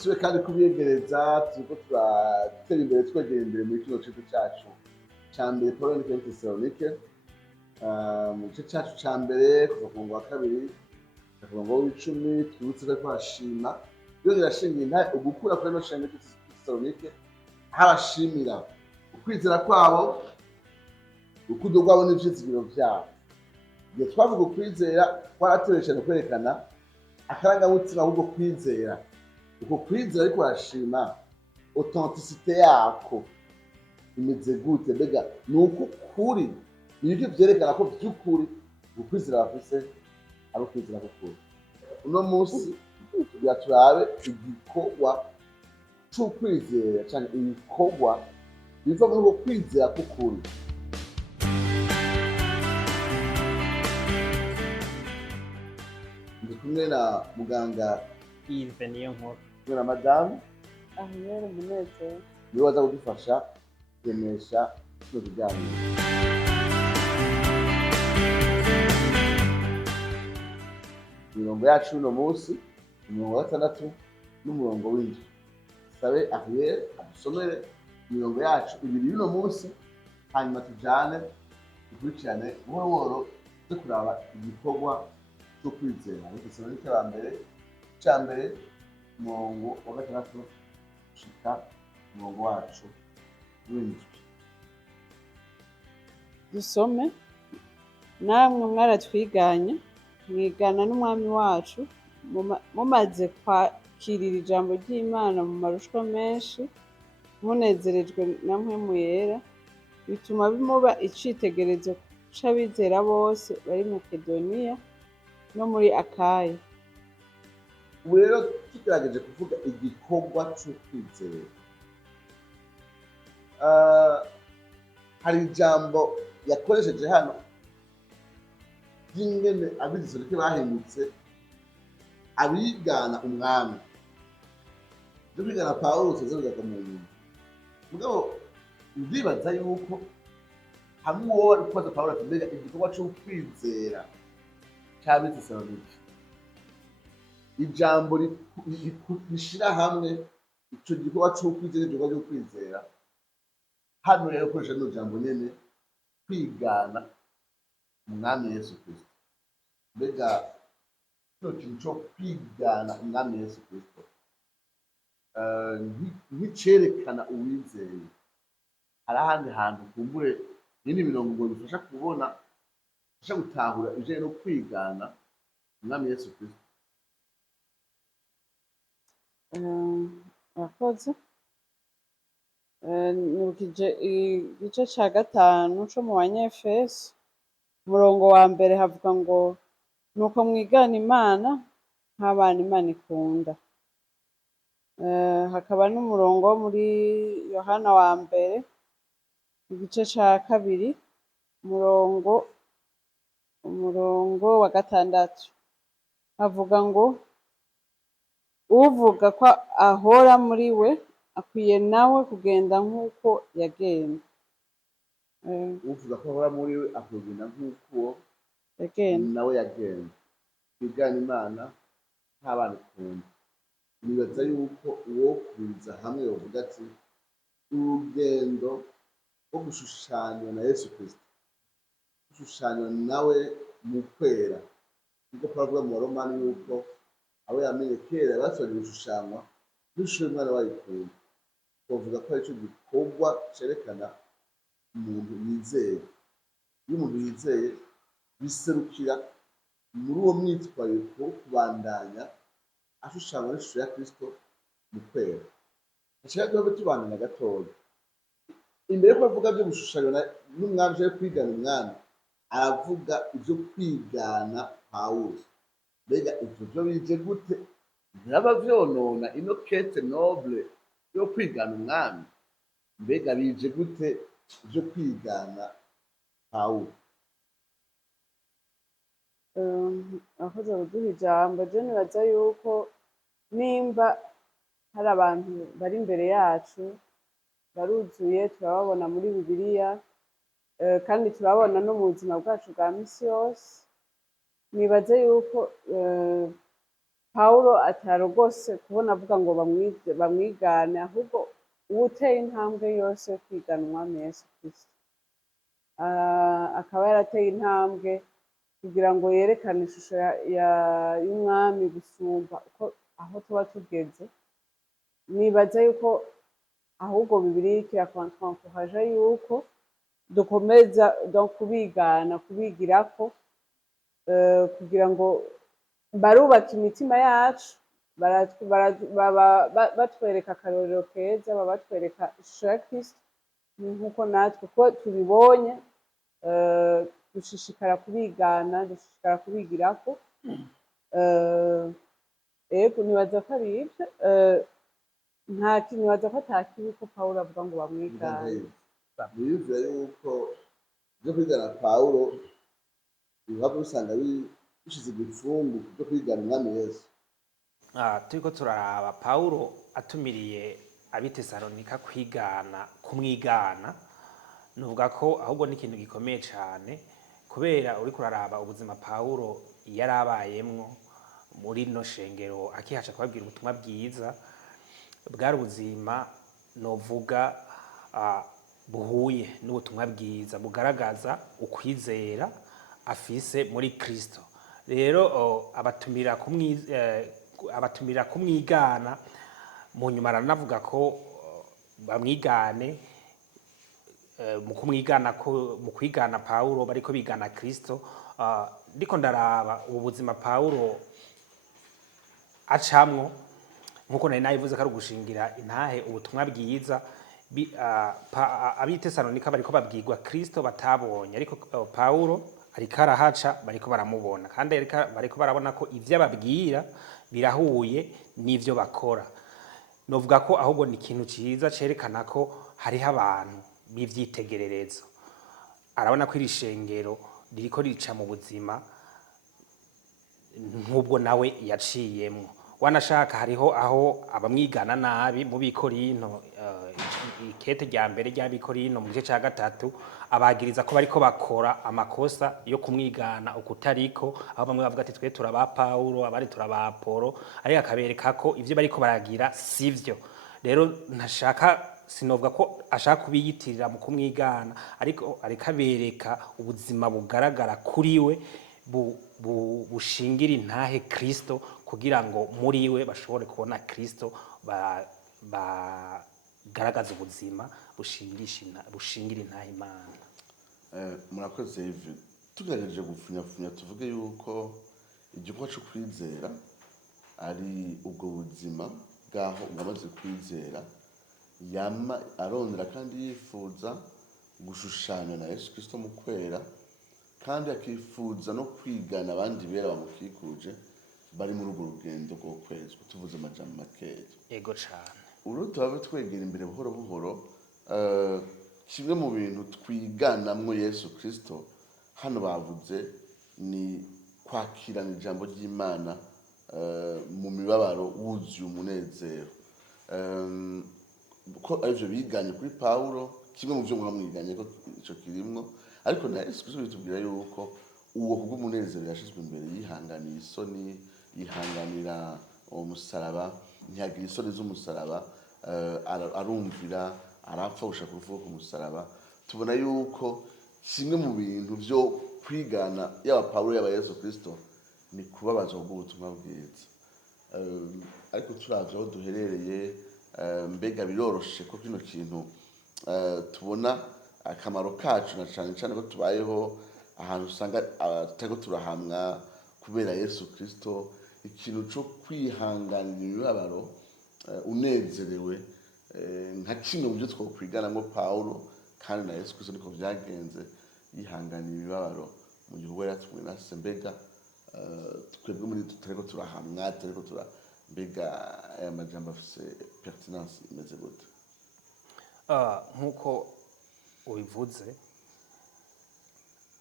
dusubire kandi kubiyegereza, turiko turatera imbere twegera imbere muri kino gice cacu ca mbere Pawulo yandikira Abatesalonike, mu gice cacu ca mbere kuva ku murongo wa kabiri ku murongo w'icumi, twibutse ko hashima iyo birashingiye intahe ugukura kuri no shenge Tesalonike, habashimira ukwizera kwabo, urukundo rwabo n'ivyizigiro vyabo. Igihe twavuga ukwizera twarateresheje no kwerekana akarangamutima k'ubwo kwizera. Uko kwizera ariko barashima authenticité yako imeze gute, mbega ni uko kuri nibyo vyerekana ko vy'ukuri ukwizera bafise ari ukwizera k'ukuri. Uno munsi tugira turabe igikorwa c'ukwizera canke ibikorwa biva muri uko kwizera k'ukuri. Ndi kumwe na muganga Yves Niyonkuru kumwe na madamu Ahiyeri Munezero niwe waza kudufasha kuremesha kino kiganiro. Imirongo yacu uno munsi umurongo wa gatandatu n'umurongo w'indwi. Sabe Ahiyeri adusomere imirongo yacu ibiri y'uno munsi, hanyuma tujane dukurikirane buhoro buhoro zo kuraba igikorwa cyo kwizera. Abatesalonike ba mbere ca mbere umurongo wa gatandatu gushika umurongo wacu w'indwi. dusome. Namwe mwaratwiganye mwigana n'umwami wacu, mumaze kwakirira ijambo ry'Imana mu marushwa menshi, munezerejwe na mpwemu yera, bituma bimuba icitegerezo c'abizera bose bari Makedoniya no muri Akaya. Ubu rero tugerageje kuvuga igikorwa c'ukwizera, hari ijambo yakoresheje hano ry'ingene Abatesalonike bahindutse abigana umwami. Ivyo kwigana Pawulo tuzobigaruka mu nyuma, mugabo ndibaza yuko hamwe uwo wari kubaza Pawulo ati mbega igikorwa c'ukwizera c'Abatesalonike, ijambo rishira hamwe ico gikorwa c'ukwizera n'igikorwa cyo kwizera, hano rero ukoresha rino jambo nyene kwigana umwami Yesu Kristo. Mbega kino kintu co kwigana umwami Yesu Kristo nticerekana uwizeye, hari ahandi hantu kumbure n'indi mirongo ngo bifasha kubona, bifasha gutahura ibijanye no kwigana umwami Yesu Kristo. Murakoze. Nibukije igice ca gatanu co mu Banyefeso, umurongo wa mbere havuga ngo nuko mwigana Imana nk'abana Imana ikunda. Hakaba n'umurongo wo muri Yohana wa mbere igice ca kabiri umurongo wa gatandatu, havuga ngo uvuga ko ahora muri we akwiye nawe kugenda nk'uko yagenda. Uvuga ko ahora muri we akwiye kugenda nk'uko Yagenda. nawe yagenda. Kwigana Imana nk'abana ikunda. Nibaza yuko uwo kuza hamwe yovuga ati urugendo rwo gushushanywa na Yesu Kristo, gushushanywa nawe mu kwera, nkuko Pawulo avuga mu Baromani yuko abo yamenye kera basoje gushushanywa n'ishusho y'Umwana wayo ikunda. Twovuga ko arico gikorwa cerekana umuntu yizeye. Iyo umuntu yizeye biserukira muri uwo mwitwarire wo kubandanya ashushanywa n'ishusho ya Kristo mu kwera. Nshaka duhave tubandanya gatoya. Imbere yuko avuga vyo gushushanywa n'umwami canke kwigana umwami, aravuga ivyo kwigana Pawulo. Mbega ivyo vyo bije gute? Ntibaba vyonona ino quête noble yo kwigana umwami? Mbega bije gute vyo kwigana Pawulo? Akoze kuduha ijambo, je nibaza yuko nimba hari abantu bari imbere yacu baruzuye, turababona muri Bibiliya, kandi turababona no mu buzima bwacu bwa misi yose. Nibaze yuko Pawulo atarogose kubona avuga ngo bamwigane, ahubwo uwuteye intambwe yose yo kwigana umwami Yesu Kristo. Akaba yarateye intambwe kugira ngo yerekane ishusho y'umwami gusumba aho tuba tugeze. Nibaza yuko ahubwo Bibiliya kiratwankoraje yuko dukomeza kubigana, kubigirako, kugira ngo barubaka imitima yacu, batwereka akarorero keza, batwereka ishusho ya Kristo nk'uko natwe ko tubibonye, dushishikara kubigana, dushishikara kubigirako. Nibaza ko ari ibyo, nibaza ko ata kibi ko Pawulo avuga ngo bamwigane. Biyumvira yuko ibyo kwigana Pawulo bihava usanga bishize igipfungu byo kwigana umwami Yesu. Turiko turaraba Pawulo atumiriye abitesalonika kumwigana, nuvuga ko ahubwo ni ikintu gikomeye cyane, kubera uri kuraraba ubuzima Pawulo yari abayemwo muri no shengero akihaca kubabwira ubutumwa bwiza, bwari ubuzima novuga buhuye n'ubutumwa bwiza bugaragaza ukwizera afise muri Kristo. Rero abatumira kumwigana, mu nyuma aranavuga ko bamwigane, mu kwigana Pawulo bariko bigana Kristo. Ndiko ndaraba ubu buzima Pawulo acamwo, nkuko nari nabivuze ko ari ugushingira intahe ubutumwa bwiza. Abitesalonika bariko babwirwa Kristo batabonye, ariko Pawulo ariko arahaca bariko baramubona, kandi bariko barabona ko ivyo ababwira birahuye n'ivyo bakora. Novuga ko ahubwo ni ikintu ciza cerekana ko hariho abantu b'ivyitegererezo. Arabona ko iri shengero ririko rica mu buzima nk'ubwo nawe yaciyemwo. Wanashaka hariho aho abamwigana nabi mu Bikorinto, ikete rya mbere rya Bikorinto mu gice ca 3, abagiriza ko bariko bakora amakosa yo kumwigana ukutariko, aho bamwe bavuga ati twe turaba Pawulo, abari turaba Apolo, ariko akabereka ko ivyo bariko baragira sivyo. Rero sinovuga ko ashaka kubiyitirira mu kumwigana, ariko abereka ubuzima bugaragara kuri we bushingira intahe Kristo, kugira ngo muri we bashobore kubona Kristo, bagaragaza ubuzima bushingira intahe Imana. Murakoze Yves, tugerageje gupfunyapfunya tuvuge yuko igikorwa cyo kwizera ari ubwo buzima bwaho umaze kwizera yama arondera kandi yifuza gushushanya na Yesu Kristo mu kwera, kandi akifuza no kwigana abandi bera bamukikuje bari muri urwo rugendo rwo kwezwa. Tuvuze amajambo makeya, yego cane, tubabe twegera imbere buhoro buhoro. Kimwe mu bintu twiganamwo Yesu Kristo hano bavuze ni kwakirana ijambo ry'Imana mu mibabaro wuzuye umunezero. Ko arivyo biganye kuri Pawulo, kimwe mu byo mwamwiganye ko ico kirimwo, ariko na Yesu Kristo bitubwira yuko uwo kubw'umunezero yashizwe imbere, yihanganiye isoni, yihanganira uwo musaraba, ntiyagira isoni z'umusaraba, arumvira, arapfa gushaka urupfu ku musaraba. Tubona yuko kimwe mu bintu byo kwigana yaba Pawulo yaba Yesu Kristo ni kubabazwa bw'ubutumwa bwiza. Ariko turavye aho duherereye, mbega biroroshe ko kino kintu tubona akamaro kacu, na cane cane ko tubayeho ahantu usanga tutariko turahamwa kubera Yesu Kristo. Ikintu cyo kwihanganira imibabaro unezerewe, nka kimwe mu byo twokwiganamwo Pawulo, kandi na Yesu Kristo niko vyagenze, yihanganira imibabaro mu gihugu yatumwe na se. Mbega twebwe muri tutariko turahamwa, mbega aya majambo afise pertinence imeze gute? Nkuko ubivuze,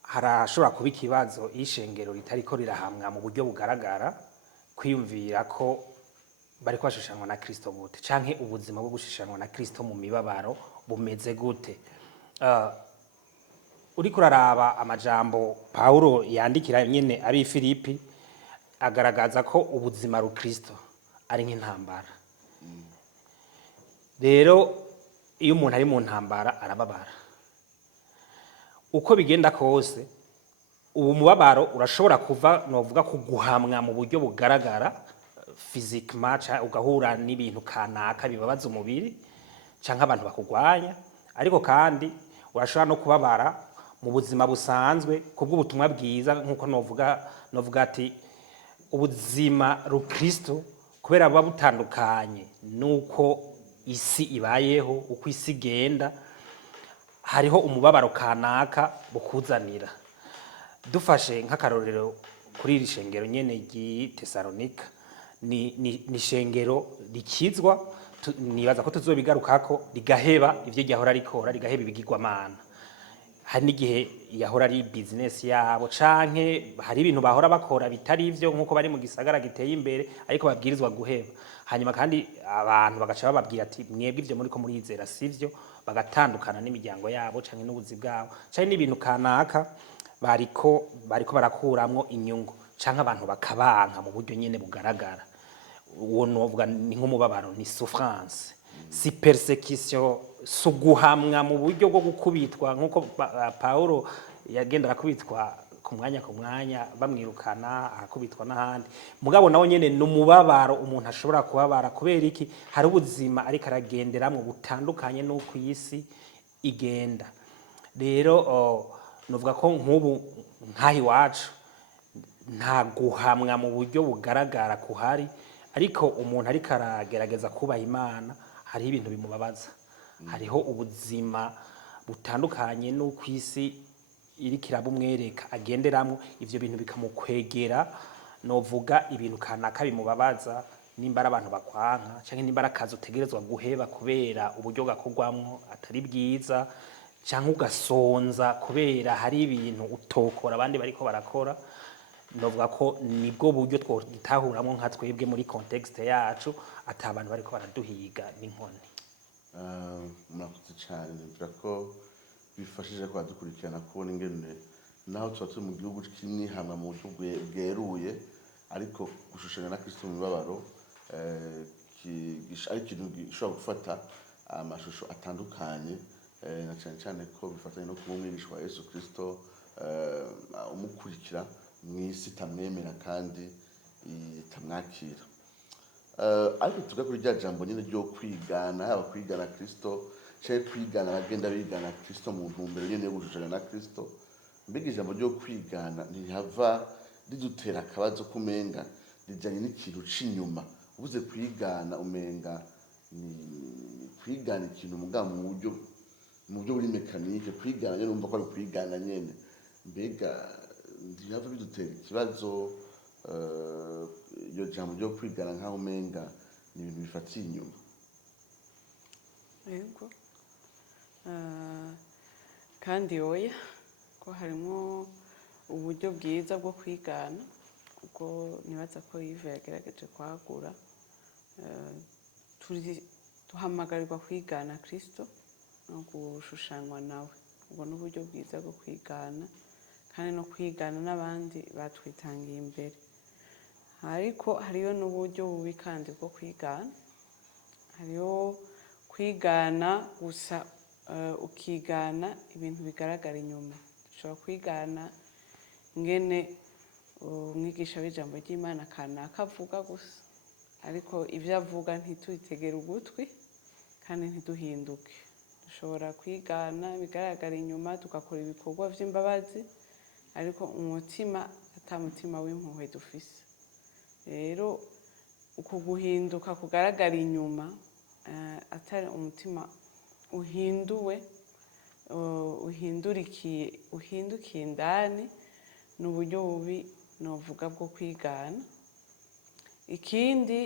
harashobora kuba ikibazo ishengero ritariko rirahamwa mu buryo bugaragara, kwiyumvira ko bariko bashushanwa na Kristo gute, canke ubuzima bwo gushushanwa na Kristo mu mibabaro bumeze gute. Uriko uraraba amajambo Pawulo yandikira nyene abi Filipi, agaragaza ko ubuzima rukristo ari nk'intambara. Rero iyo umuntu ari mu ntambara arababara, uko bigenda kose ubu mubabaro urashobora kuva novuga kuguhamwa mu buryo bugaragara physiquement, ugahura n'ibintu kanaka bibabaza umubiri canke abantu bakugwanya, ariko kandi urashobora no kubabara mu buzima busanzwe kubw'ubutumwa bwiza, nkuko novuga ati ubuzima rukristo kubera buba butandukanye nuko isi ibayeho, uko isi igenda, hariho umubabaro kanaka bukuzanira. Dufashe nk'akarorero kuri iri shengero nyene ry'i Tesalonika, ni ishengero rikizwa, nibaza ko tuzobigarukako, rigaheba ivyo ryahora rikora, rigaheba ibigirwamana. Hari n'igihe yahora ari business yabo, canke hari ibintu bahora bakora bitari ivyo nkuko bari mu gisagara giteye imbere, ariko babwirizwa guheba. Hanyuma kandi abantu bagaca bababwira ati mwebwe ivyo muriko murizera sivyo, bagatandukana n'imiryango yabo canke n'ubuzi bwabo, canke n'ibintu kanaka bariko barakuramwo inyungu, canke abantu bakabanka mu buryo nyene bugaragara. Uwo novuga ni nk'umubabaro, ni souffrance, si persecution, suguhamwa mu buryo bwo gukubitwa nkuko Paulo yagenda arakubitwa ku mwanya bamwirukana, akubitwa n'ahandi. Mugabo nawo nyene n'umubabaro umuntu ashobora kubabara kubera iki? Hari ubuzima ariko aragenderamwo butandukanye n'uko isi igenda. Rero novuga ko nk'ubu nk'ahi wacu nta guhamwa mu buryo bugaragara kuhari, ariko umuntu ariko aragerageza kubaha Imana hariho ibintu bimubabaza, hariho ubuzima butandukanye n'uko isi iriko irabumwereka agenderamwo, ivyo bintu bikamukwegera, novuga ibintu kanaka bimubabaza, nimba ari abantu bakwanka canke nimba ari akazi utegerezwa guheba kubera uburyo gakorwamwo atari bwiza, canke ugasonza kubera hari ibintu utokora abandi bariko barakora. Novuga ko nibwo buryo twitahuramwo nka twebwe muri context yacu, ata abantu bariko baraduhiga n'inkoni. Murakoze cyane, mvira ko bifashije ko badukurikirana kubona ingene naho tuba turi mu gihugu kimwihamwa mu buryo bweruye, ariko gushushanya na Kristo mu mibabaro ari ikintu gishobora gufata amashusho atandukanye, na cyane cyane ko bifatanye no kuba umwigisha wa Yesu Kristo, umukurikira mw'isi itamwemera kandi itamwakira. Ariko tuga kuri rya jambo nyine ryo kwigana, haba kwigana Kristo canke kwigana abagenda bigana Kristo mu ntumbero nyene yo gushushanya na Kristo. Mbega ijambo ryo kwigana ntihava ridutera akabazo kumenga rijanye n'ikintu c'inyuma? Ubuze kwigana umenga ni kwigana ikintu mugabo mu buryo buri mekanike, kwigana nyene numva ko ari kwigana nyene. Mbega ntihava bidutera ikibazo iyo jambo ryo kwigana nkaho umenga ni ibintu bifatiye inyuma? Yego, kandi oya, ko harimo uburyo bwiza bwo kwigana, ubwo nibaza ko Yves yagerageje kwagura. Duhamagarirwa kwigana Kristo no gushushanywa nawe, ubwo ni uburyo bwiza bwo kwigana, kandi no kwigana n'abandi batwitangiye imbere. Ariko hariyo n'uburyo bubi kandi bwo kwigana. Hariyo kwigana gusa ukigana ibintu bigaragara inyuma. Ushobora kwigana ingene umwigisha w'ijambo ry'Imana kanaka avuga gusa, ariko ivyo avuga ntitubitegere ugutwi kandi ntiduhinduke. Dushobora kwigana bigaragara inyuma, tugakora ibikorwa vy'imbabazi, ariko umutima ata mutima w'impuhwe dufise. Rero uku guhinduka kugaragara inyuma, atari umutima uhinduwe, uhindukiye indani, ni uburyo bubi novuga bwo kwigana. Ikindi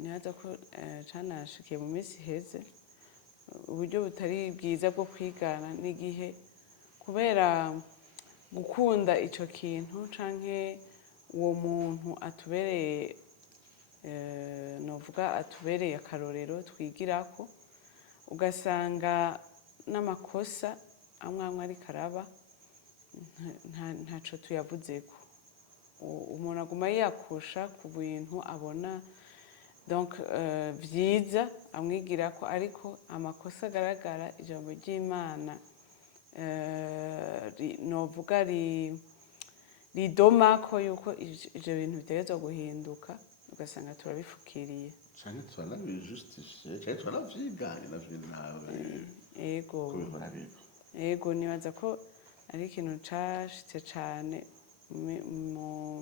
nibaza ko canashikiye mu minsi iheze, uburyo butari bwiza bwo kwigana n'igihe kubera gukunda ico kintu canke uwo muntu atubereye novuga atubereye akarorero twigirako, ugasanga n'amakosa amwe ariko araba ntaco tuyavuzeko. umuntu aguma yiyakusha ku bintu abona donc vyiza amwigirako, ariko amakosa agaragara ijambo ry'Imana novuga ridomako yuko ivyo bintu bitegerezwa guhinduka, ugasanga turabifukiriye canke turanabijustifie canke turanavyiganye navyo nawe ego kubikora bigo. ego nibaza ko ari ikintu cashitse cane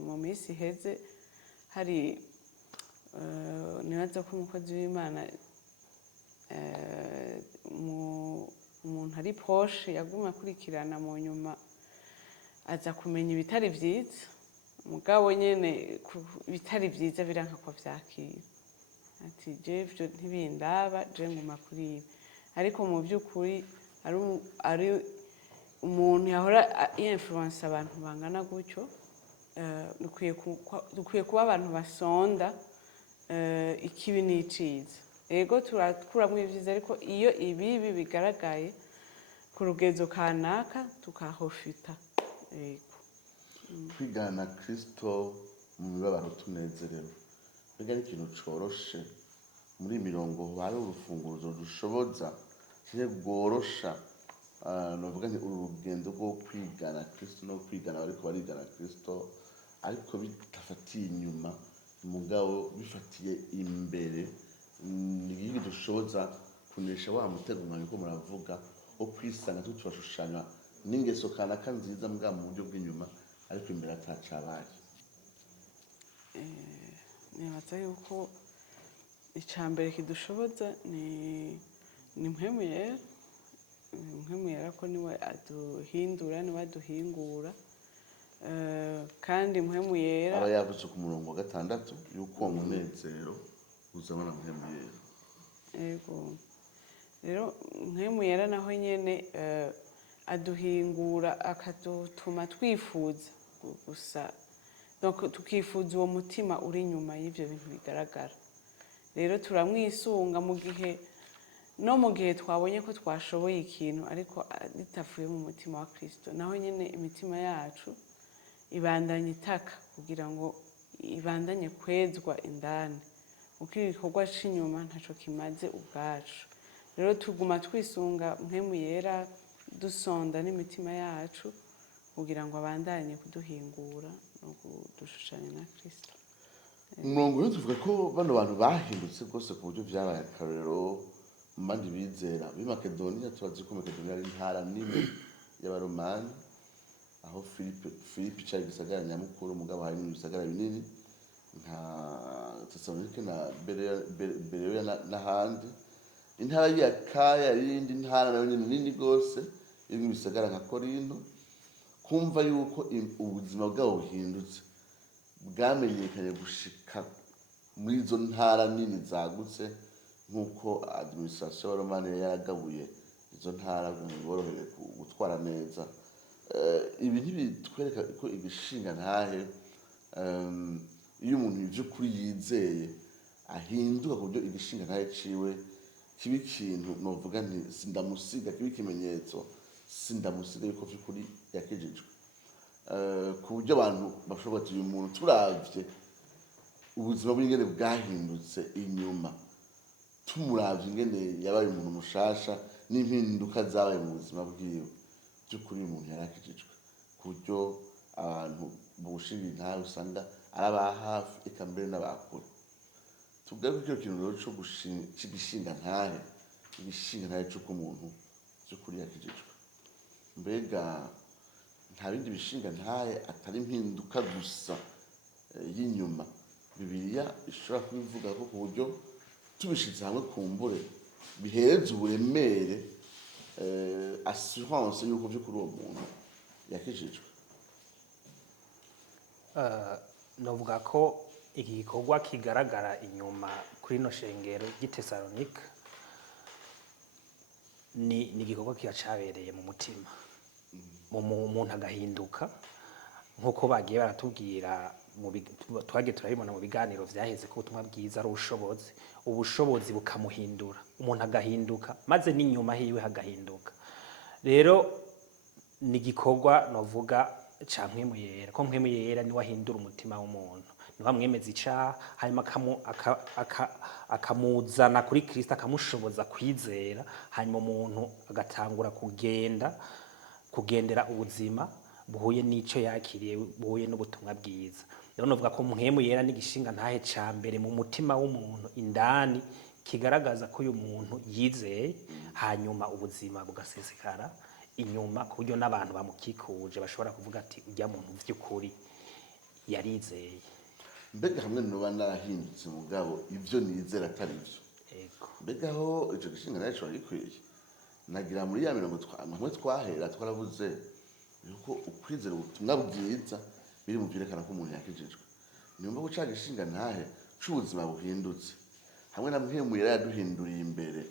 mu minsi iheze. Hari nibaza ko umukozi w'Imana umuntu ari poshe yagumye akurikirana, mu nyuma aza kumenya ibitari vyiza, mugabo nyene ibitari vyiza biranka ko vyakira, ati je ivyo ntibindaba, je nguma kuri ibi. Ariko mu by'ukuri ari umuntu yahora influence abantu bangana gutyo, dukwiye kuba abantu basonda ikibi n'iciza. Ego turakuramwo ivyiza, ariko iyo ibibi bigaragaye ku rugezo kanaka tukahofita. Ego Kwigana Kristo mu mibabaro tunezerewe, mbega ni ikintu coroshe muri mirongo hari urufunguzo dushoboza canke rworosha novuga nti uru rugendo rwo kwigana Kristo no kwigana bariko barigana Kristo, ariko bitafatiye inyuma mugabo bifatiye imbere. Ni iki dushoboza kunesha wa mutego mwanyuko muravuga wo kwisanga turashushanywa n'ingeso kanaka nziza mbwa mu buryo bw'inyuma, ariko imbere atacabaye? nibaza yuko icambere kidushoboza ni mpwemu yera. Mpwemu yera ko niwe aduhindura, niwe aduhingura, kandi mpwemu yera aba yavuze ku murongo wa 6 yuko uwo munezero uzabona mpwemu yera. Ego rero mpwemu yera naho nyene aduhingura, akadutuma twifuza gusa, donc tukifuza uwo mutima uri inyuma y'ivyo bintu bigaragara. Rero turamwisunga mu gihe twabonye ko twashoboye ikintu ariko ritavuye mu mutima wa Kristo, naho nyene imitima yacu ibandanya itaka kugira ngo ibandanye kwezwa indani, uko igikorwa c'inyuma ntaco kimaze ubwacu. Rero tuguma twisunga mpwemu yera, dusonda n'imitima yacu kugira ngo abandanye kuduhingura no kudushushanya na Kristo. Umurongo rero tuvuga ko bano bantu bahindutse rwose ku buryo vyabaye akarorero mu bandi bizera b'i Makedoniya. Turazi ko Makedoniya ari intara nini y'Abaromani, aho Filipi cari gisagara nyamukuru, mugabo hari n'ibisagara binini nka Tesalonike na Bereya n'ahandi. Intara ya Kaya yindi ntara nayo nini rwose irimwo ibisagara nka Korinto. Kumva yuko ubuzima bwabo buhindutse bwamenyekanye gushika muri izo ntara nini zagutse, nk'uko administration y'Abaromani yaragabuye izo ntara ngo borohere gutwara neza. Ibi ntibitwereka ko igishinga ntahe iyo umuntu ivy'ukuri yizeye ahinduka ku buryo igishinga ntahe ciwe kiba ikintu novuga nti sindamusiga, kiba ikimenyetso sindamusiga yuko vy'ukuri yakijijwe, ku buryo abantu bashobora ati uyu muntu turavye ubuzima bw'ingene bwahindutse inyuma, tumuravye ingene yabaye umuntu mushasha n'impinduka zabaye mu buzima bwiwe, by'ukuri uyu muntu yarakijijwe, ku buryo abantu bushinga intahe usanga ari aba hafi eka mbere n'abakure. Tuvuga ko icyo kintu rero c'igishinga ntahe, igishinga ntahe c'uko umuntu by'ukuri yakijijwe. Mbega nta bindi bishinga ntahe atari impinduka gusa y'inyuma Bibiliya ishobora kubivuga ko ku buryo tubishize hamwe kumbure bihereza uburemere assurance yuko by'ukuri uwo muntu yakijijwe? novuga ko iki gikorwa kigaragara inyuma kuri no shengero ry'Itesalonike ni igikorwa kiracabereye mu mutima, umuntu agahinduka nk'uko bagiye baratubwira twagiye turabibona mu biganiro vyaheze ko ubutumwa bwiza ari ubushobozi bukamuhindura, umuntu agahinduka maze n'inyuma hiwe hagahinduka. Rero ni igikorwa novuga ca mpwemu yera, ko mpwemu yera niwe ahindura umutima w'umuntu, niwe amwemeza icaha hanyuma akamuzana kuri Kristo, akamushoboza kwizera, hanyuma umuntu agatangura kugendera ubuzima buhuye n'ico yakiriye, buhuye n'ubutumwa bwiza. Rero novuga ko mpwemu yera n'igishinga ntahe ca mbere mu mutima w'umuntu indani kigaragaza ko uyu muntu yizeye, hanyuma ubuzima bugasesekara inyuma ku buryo n'abantu bamukikuje bashobora kuvuga ati urya muntu vy'ukuri yarizeye. Mbega hamwe noba narahindutse mugabo ivyo nizera atari vyo, Ego. mbega aho ico gishinga naco cari gikwiye, nagira muri ya mirongo hamwe twahera twaravuze yuko ukwizera ubutumwa bwiza biri mu vyerekana ko umuntu yakijijwe. Nimba ko ca gishinga ntahe c'ubuzima buhindutse hamwe na mpwemu yera yaduhinduriye imbere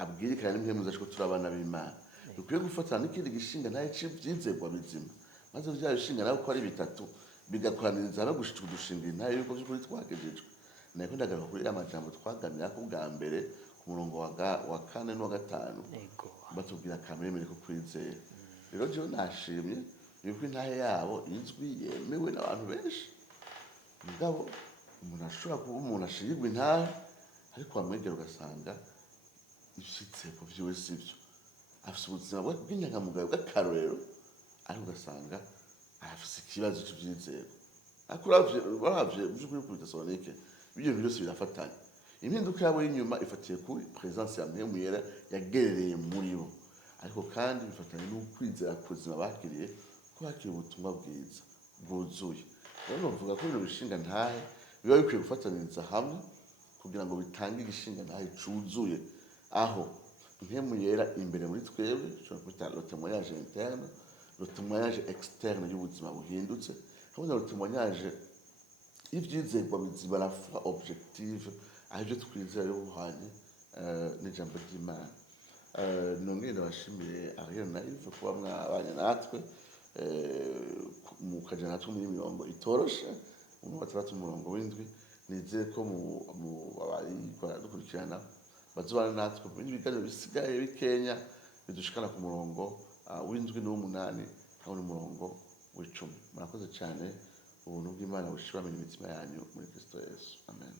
abwirikana n'impwemu zacu ko turi abana b'Imana, dukwiye gufatana n'ikindi gishinga ntahe c'ivyizerwa bizima, maze vya bishinga nawe uko ari bitatu bigakoraniriza no gushika udushinga intahe yuko vy'ukuri twakijijwe. Nariko ndagaruka kuri ya majambo twaganirako bwa mbere ku murongo wa kane n'uwa gatanu Ego. batubwira kamere ko kwizera. Rero jewe nashimye yuko intahe yabo izwi yemewe n'abantu benshi, mugabo umuntu ashobora kuba umuntu ashirigwa intahe ariko wamwegera ugasanga ishitseko vyiwe sivyo, afise ubuzima bw'inyangamugayo bw'akarorero ariko ugasanga afise ikibazo c'uvyizero. Ariko uravye vy'ukuri kuri Tesalonike ibyo bintu byose birafatanye. Impinduka yabo y'inyuma ifatiye kuri presence ya mpwemu yera yagerereye muri bo, ariko kandi bifatanye n'ukwizera kuzima bakiriye ko bakiriye ubutumwa bwiza bwuzuye. Rero novuga ko bino bishinga ntahe biba bikwiye gufataniriza hamwe kugira ngo bitange igishinga ntahe cuzuye, aho mpwemu yera imbere muri twebwe ushobora kwita le témoignage interne, le témoignage externe y'ubuzima buhindutse, hamwe na le témoignage ivyizerwa bizima la foi objective aho ivyo twizera yo buhanye n'ijambo ry'Imana. Nongere ndabashimiye Ariel na Yves kuba mwabanye natwe mukajana natwe muri mirongo itoroshe mu batandatu umurongo w'indwi. Nizeye ko mu bariko baradukurikirana bazobana natwe mu bindi biganiro bisigaye bikenya bidushikana ku murongo w'indwi n'uw'umunani hamwe n'umurongo w'icumi. Murakoze cane, ubuntu bw'Imana bushibamira imitima yanyu muri Kristo Yesu. Amen.